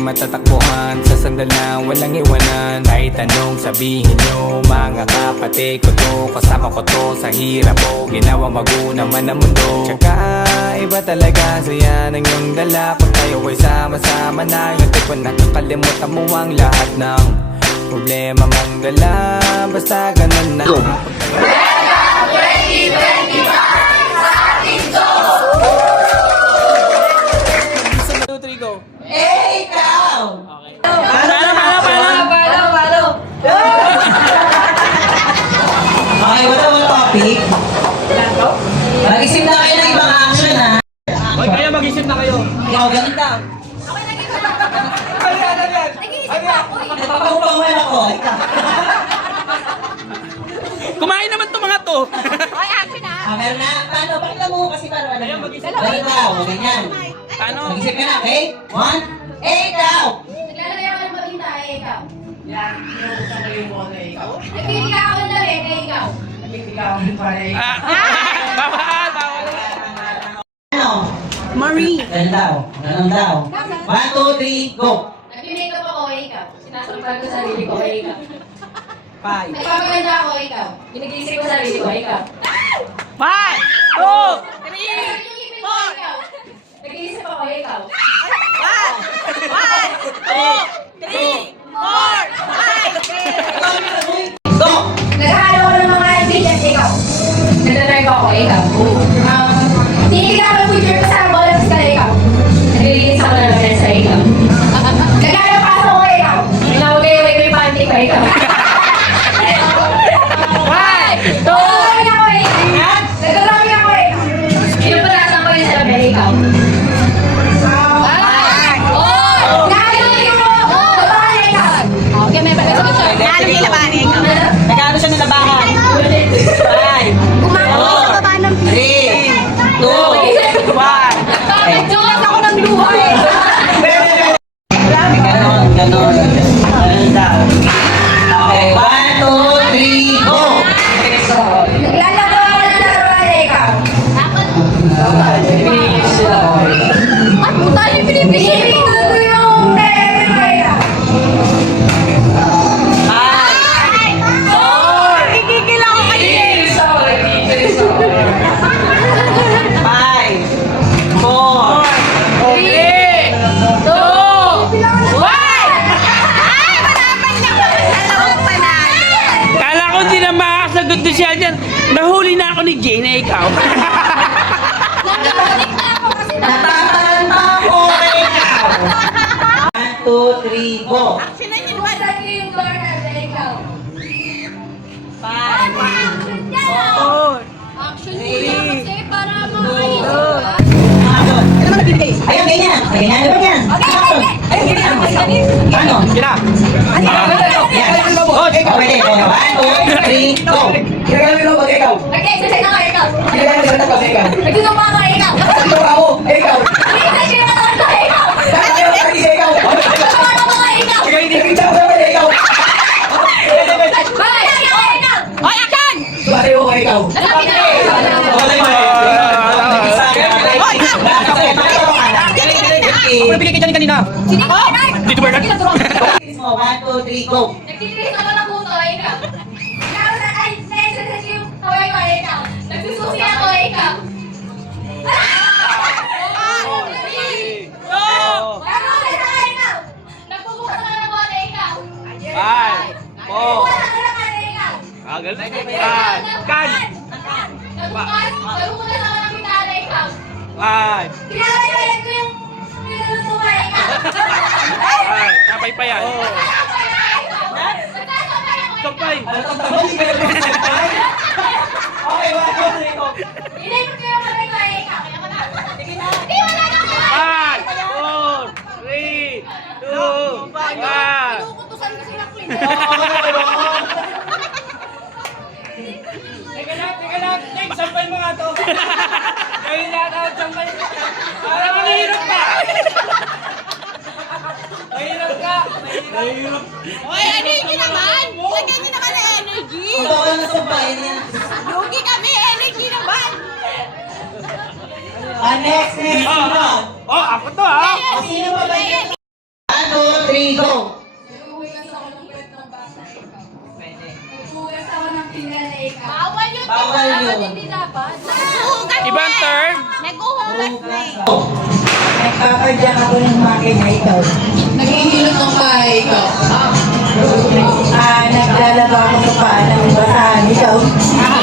matatakbuhan sa sandal na walang iwanan. Kahit anong sabihin nyo, mga kapatid ko to, kasama ko to sa hirap ko, ginawang bago naman ang mundo. Tsaka iba talaga saya ng iyong dala, kung tayo ay sama-sama na. Yung tipo nakakalimutan mo ang lahat ng problema mang dala, basta ganun na. Okay, wala topic. Mag-isip na kayo ng ibang action, ha? Hoy, kaya mag-isip na kayo. Ikaw, ganun daw. Napapaupawan ako. Kumain naman to mga to. Hoy, action na! Meron na. Paano? Pakita mo kasi para ano. Ganun daw. Ganyan. Ano? Mag-isip ka na, okay? 1, 8 daw! Naglalagay ako ng paminta, ikaw. Yan, nagpipika ako ng damit, ikaw. Bawal. Ano? Marie. Ganun daw. Ganun daw. 1, 2, 3, go! Nagpimakeup ako, ikaw. Sinasampal ko sarili ko, ikaw. 5. Nagpapaganda ako, ikaw. Ginigising ko sarili ko, ikaw. 5, 2, 3, 4. Nag-iisip ako, ikaw. 1, 2, 3, 4, 5, 6. Go! Naghahalo ko ng mga ingredients, ikaw. Nagdadrive ako, ikaw. Tinigil ako ng picture ko sa bola ng skala, ikaw. Naglilinis ako ng lamesa, ikaw. Naglalapasa ko, ikaw. Tinawag kayo, may panty ko, ikaw. 1, 2, nagdadrawing ako, ikaw. Pinapanasan ko yung sa labi, ikaw. Okay, may pagkasagot siya. Ano yung labahan eh? Nagkano siya ng labahan? 5, Kumakain sa baba ng 3, 2, 1. Nagjulas ako ng luha eh. Ganon, ganon. Ganon daw. Okay, 1, 2, 3, go! Naglalaro ako ng laruan eh, ikaw. At puta niyo pinipili ko yung pera, ikaw. Igigil ako kayo. 5, 4, 2, 1! Ay, malaman niya ko ang dalawang panalo. Kala ko hindi na makakasagot to siya dyan. Nahuli na ako ni Jane, na ikaw. Nagkakalit na ako kasi Natatanda ko ikaw. 1, 2, 3, go! Sila yung luwan. Saan yung doorknob eh, ikaw? 5, Action muna kasi para makaisip ka. Action. Ayun, ganyan. Ganyan, diba yan? Ayun, ganyan. Ano? Sila. Yan. Okay, pwede. 1, 2, 3, go! Nag-exercise ako, ikaw. Ikaw. Nagsusumpa ako, ikaw. Ikaw. Nag-exercise yung katawan ko, ikaw. Ikaw. Nagsusumpa ako, ikaw. Ikaw. Bakit lagi ako, ikaw? Hoy, action! Nalabi na ako. Ako nabili kayo dyan kanina. Sino ka, Bernard? Dito, Bernard. Sige, turuan. 1, 2, 3, go! Nagtitiris ako ng puto, ikaw. Ay, na-exercise yung kaway ko, ikaw. Nagsususi ako, ikaw. Nagpubukas ako ng bote, ikaw. 5, 4. Nagpubukas ako ng bote, ikaw. Agal. Kan! Nagpubukas ako ng pitala, ikaw. 5. Pinapagalit ko yung pinulutuwa, ikaw. Kapay pa yan. Sampay. Okay, 1, 2, 3, go! Inipot ko yung kamay ko, ikaw. Kaya wala. Hindi, wala na ako. 5, 4, 3, 2, 1. Pinukutusan kasi ng clean. Teka lang. Jake, sampay mo nga to. Kayo na ako, sampay. Parang mahirap pa. Mahirap ka. Mahirap. Hoy, energy naman! Lagyan niyo naman ng energy! Kung baka na sa bahay niya. Lugi kami, energy naman! Next. Sino? Oh, ako to ha. Sino ba ba yun? 1, 2, 3, go! Naghuhugas ako ng puwet ng bata, ikaw. Pwede. Naghuhugas ako ng pinggan na ikaw. Bawal yun. Bawal yun. Dapat hindi dapat. Naghuhugas. Ibang term. Naghuhugas na eh. Nagpapadyak ako ng makina ikaw. Naghihilot ng bahay, ikaw. Naglalaba ako sa paa ng basahan ikaw.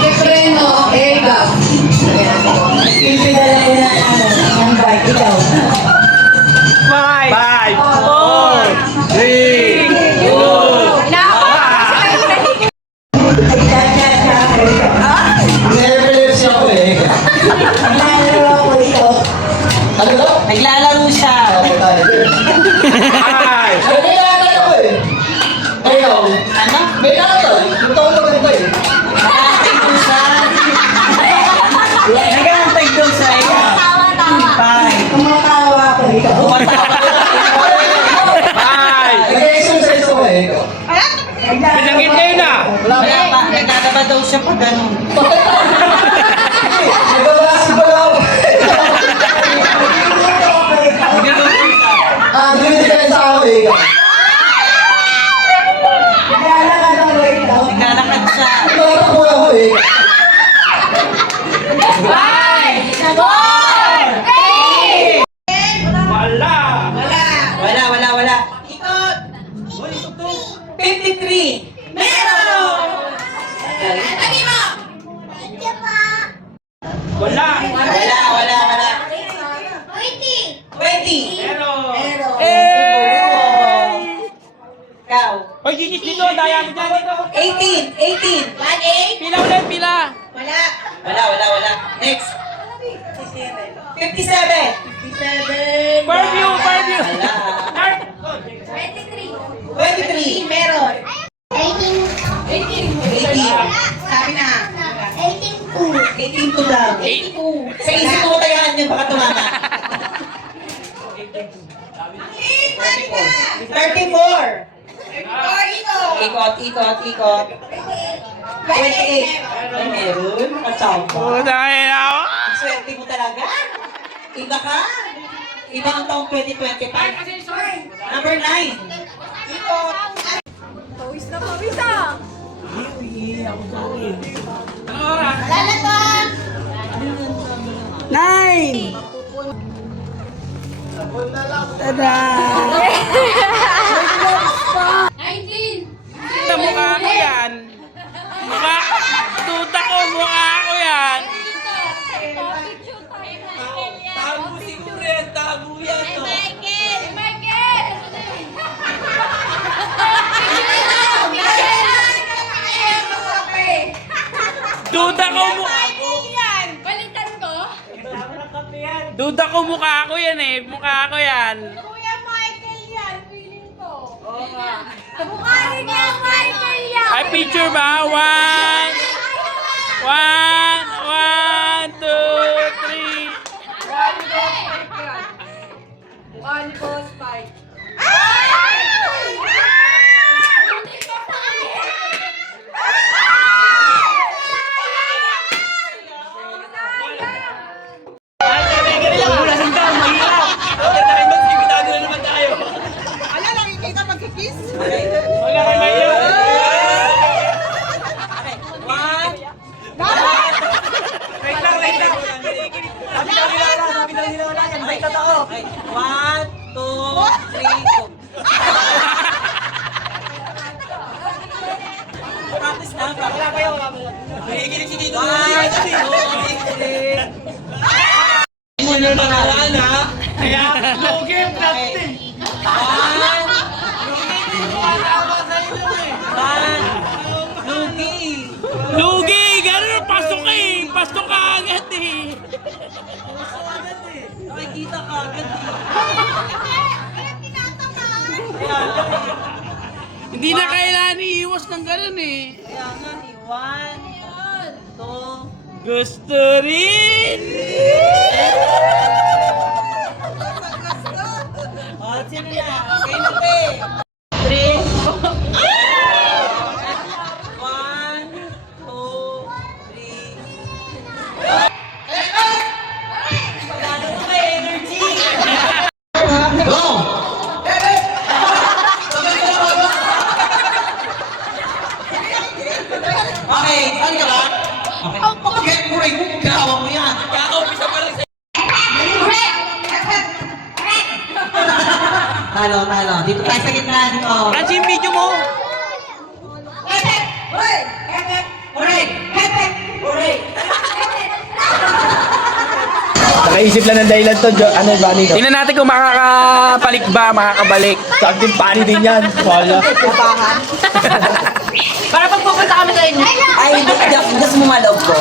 Nagpreno, ikaw. Nagpipidala ko ng bike ikaw. 5, 4, 3, 2, Nagtsatsa ako ikaw. Nag-epilepsy ako eh. Naglalaro ako ikaw. Ano daw? Naglalaro siya. May kailangan ako eh. Ayaw. Ano? May kailangan. Totoo naman ito eh. Nagantay ko siya. Nagantay ko siya ikaw. Bye. Kumatawa ako ikaw. Kumatawa ako Nag-exercise ako eh. Pinangit kayo na. Wala pa. Nagdadaba daw siya pag gano'n. Nag-basketball ako. Nag-depensa ako eh. Naglalakad ako ikaw. Naglalakad siya. Nagtatakbo ako eh. Wala. Wala. Ikot. 53. Meron! Wala. Wala. 20. Meron. Ikaw. Hoy, gigis dito. Daya mo dyan dito. 18. Pila ulit, pila. Wala. Next. 57. Fairview. Wala. Start. 23. Meron. 18. Sabi na. 18 daw. 8. Sa isip ko tayahan niyo baka tumama. 34. Ikot. 28. Meron. Kasama. Puta kayo na ako. Ang swerte mo talaga. Iba ka. Iba ang taong 2025. Number 9. Pawis na pawis ah. Anong oras? Wala na to. 19. Mukha ko yan. Tuta ko, mukha ko yan. Tago siguro yan, tago yan. Duda ko mukha ko. Balikan ko. Duda ko mukha ko yan eh. Mukha ko yan. Kuya Michael yan, feeling ko. Oo nga. Mukha ni Kuya Michael yan. Ay, picture ba? 1, 2, 3. Mukha ni Boss Mike. Wala kayo mayo. May totoo. 1, 2, 3, go. Practice na. Wala kayo. Nakikinig si Tito. 1, 2, 3. Muna na kalaan ha. Kaya, no game natin. 1, Lugi! Gano'n pasok eh! Pasok ka agad eh! nakikita ka agad. Hindi na kailangan iiwas ng gano'n eh. Kaya nga ni 1, 2, Gusto rin! oh, sino na? Okay na pe. 3. 1, 2, 3. Pagkano mo may energy? Go! talo. Dito tayo sa gitna, dito. Francis, yung video mo. Hepek! Hooray! Hepek! Hooray! Hepek! Hooray! Nakaisip lang ng dahilan to, ano ba nito? Tingnan natin kung makakabalik ba, makakabalik. Something funny din yan. Wala. Para pag pupunta kami sa inyo. Ay, hindi mo maloob ko.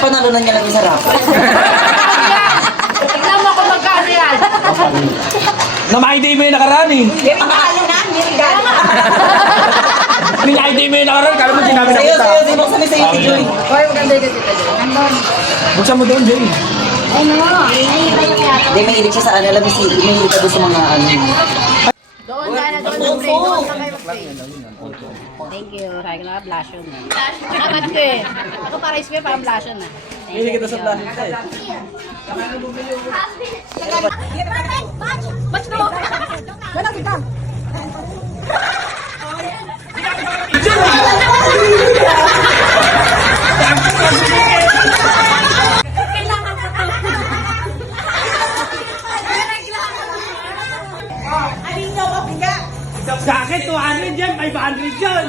Panalunan niya lang yung sarap. Tignan mo kung magkano yan. Na-idea mo yung nakaraan eh. Regalo na, regalo. Na-idea mo yung nakaraan, kala mo sinabi na Sa'yo, kita. sa'yo, buksan mo sa'yo, Joy. Hoy, maganda yung dito. Nandun. Buksan mo doon, Jay. Ay, no. Nahihintay ko yata. Hindi, mahilig siya sa ano, alam mo si, mahilig ka doon sa mga ano. Doon ka na, doon mag-pray. Doon ka kayo mag-pray. Thank you. Sabi ko na, blush yun. Nakat ko eh. Ako para ispe, parang blush yun ah. Hindi kita sa blush yun eh. Sa akin, 200 yan, 500 yan.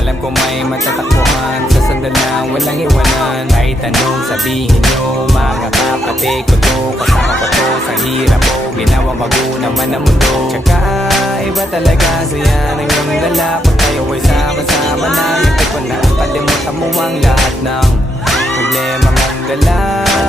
Alam ko may matatakbuhan sa sandalang walang iwanan. Kahit anong sabihin nyo, mga kapatid ko to, kasama ko to sa hirap ko, ginawa bago naman ang mundo. Tsaka iba talaga ang saya ng iyong dala. Pag tayo ay sama-sama na, yung ko na kalimutan mo ang lahat ng problema mong dala.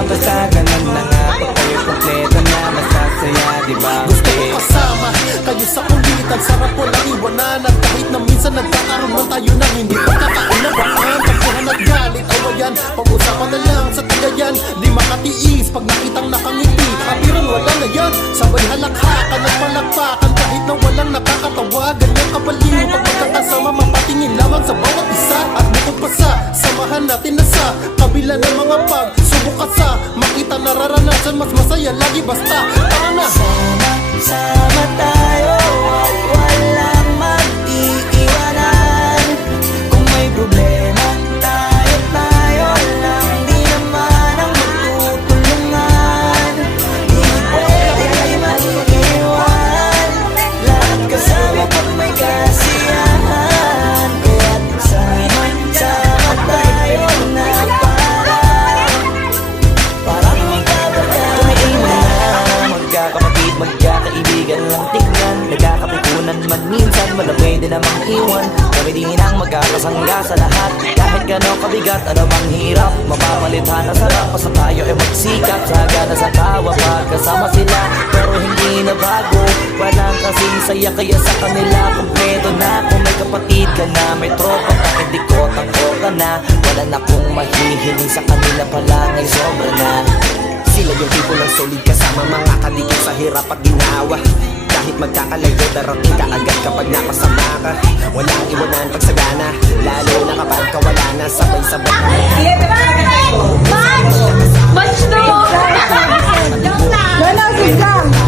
Basta ganun na nga, pag tayo kompleto na, masasaya, diba? Gusto ko kasama kayo sa kulitan. Sarap ko lang iwanan. At kahit na minsan nagkakaroon man tayo ng hindi pagkakaunawaan, pagkuhan at galit, awayan, pag-usapan na lang sa tagayan. Di makatiis pag nakitang nakangiti, apiran wala na yan. Sabay halakhakan at palakpakan kahit na walang nakakatawa. Ganyan kabaliw pag magkakasama, mapatingin lamang sa bawat isa. At bukod pa sa samahan natin na sa kabila ng mga pagsubok at sa makita nararanasan, mas masaya lagi basta tara na. Sama tayo at walang mag-iiwanan. Kung may problema, tayo lang, di naman ang magtutulungan. Di pwede kayo mag-iwan, lahat kasama pag may kasiyahan. Kaya't sama minsan malamay din namang iwan. Kami din ang magkakasangga sa lahat. Kahit gano'ng kabigat, ano bang hirap, mapapalitan na sarap. Basta tayo ay magsikap, sagana sa tawa pagkasama sila. Pero hindi na bago, walang kasing saya. Kaya sa kanila kompleto na. Kung may kapatid ka na, may tropa ka, hindi ko tako ka na. Wala na kong mahihiling sa kanila pala, ngay sobra na. Sila yung tipo ng solid kasama, mga kadikit sa hirap at ginawa. Kahit magkakalayo, darating ka agad kapag napasama ka. Walang iwanan pag sagana, lalo na kapag kawala na, sabay-sabay. Match! Match to! Joke lang!